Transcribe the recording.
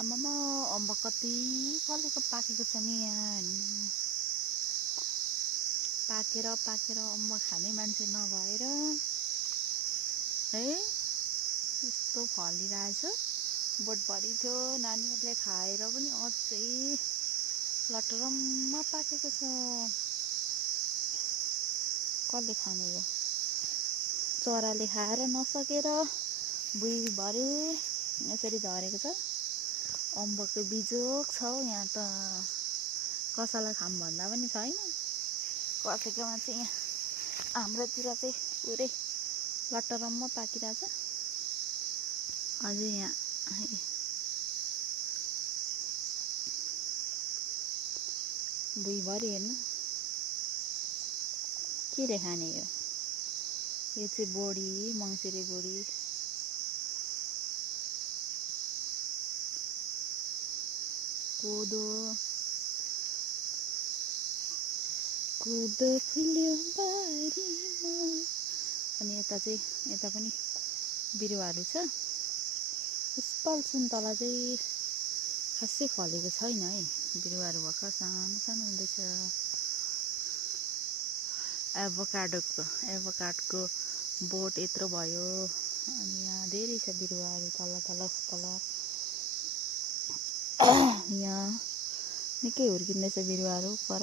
आमामा अम्बक कति फलेको पाकेको छ नि यहाँ। पाकेर अम्बक खाने मान्छे नभएर है यस्तो फलिरहेछ। बोटभरि थियो, नानीहरूले खाएर पनि अझै लटरम्म पाकेको छ। कसले खाने यो? चराले खाएर नसकेर भुइँभरि यसरी झरेको छ। अम्बकको बिजोक छ यहाँ त, कसैलाई खाम भन्दा पनि छैन। कसैकोमा चाहिँ यहाँ हाम्रोतिर चाहिँ पुरै लटरम्म पाकिरहेछ। अझै यहाँ भुइँभरि हेर्नु के खाने यो? यो चाहिँ बोडी, मङ्सिरे बोडी। कोदो फुल्यो बारीमा। अनि यता पनि बिरुवाहरू छ। स्पल सुन्तला चाहिँ खासै फलेको छैन है, बिरुवाहरू भर्खर सानो सानो हुँदैछ। एभोकाडोको बोट यत्रो भयो। अनि यहाँ धेरै छ बिरुवाहरू तल। यहाँ निकै हुर्किँदैछ बिरुवाहरू पर।